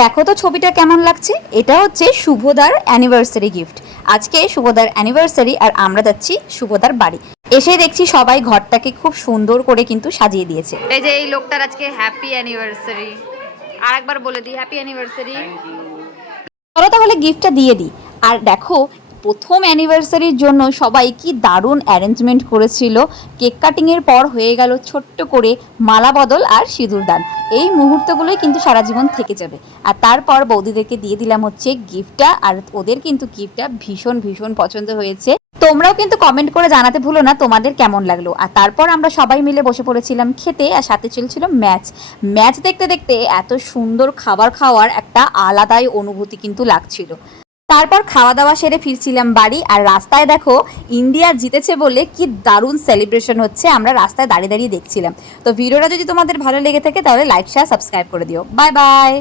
দেখো তো ছবিটা কেমন লাগছে। এটা হচ্ছে শুভদার অ্যানিভার্সারি গিফট। আজকে শুভদার অ্যানিভার্সারি আর আমরা যাচ্ছি শুভদার বাড়ি। এসে দেখছি সবাই ঘরটাকে খুব সুন্দর করে কিন্তু সাজিয়ে দিয়েছে। এই যে এই লোকটার আজকে হ্যাপি অ্যানিভার্সারি। আর একবার বলে দিই হ্যাপি অ্যানিভার্সারি। চলো তাহলে গিফটটা দিয়ে দিই। আর দেখো প্রথম অ্যানিভার্সারির জন্য সবাই কি দারুণ অ্যারেঞ্জমেন্ট করেছিল। কেক কাটিংয়ের পর হয়ে গেল ছোট্ট করে মালা বদল আর সিঁদুর দান। এই মুহূর্তগুলোই কিন্তু সারা জীবন থেকে যাবে। আর তারপর বৌদিদেরকে দিয়ে দিলাম হচ্ছে গিফটটা। আর ওদের কিন্তু গিফটটা ভীষণ ভীষণ পছন্দ হয়েছে। তোমরাও কিন্তু কমেন্ট করে জানাতে ভুলো না তোমাদের কেমন লাগলো। আর তারপর আমরা সবাই মিলে বসে পড়েছিলাম খেতে, আর সাথে চলছিল ম্যাচ। ম্যাচ দেখতে দেখতে এত সুন্দর খাবার খাওয়ার একটা আলাদাই অনুভূতি কিন্তু লাগছিল। তারপর খাওয়া দাওয়া সেরে ফিরছিলাম বাড়ি, আর রাস্তায় দেখো ইন্ডিয়া জিতেছে বলে কি দারুণ সেলিব্রেশন হচ্ছে, আমরা রাস্তায় দাঁড়িয়ে দাঁড়িয়ে দেখছিলাম। তো ভিডিওটা যদি তোমাদের ভালো লেগে থাকে তাহলে লাইক শেয়ার সাবস্ক্রাইব করে দিও। Bye bye.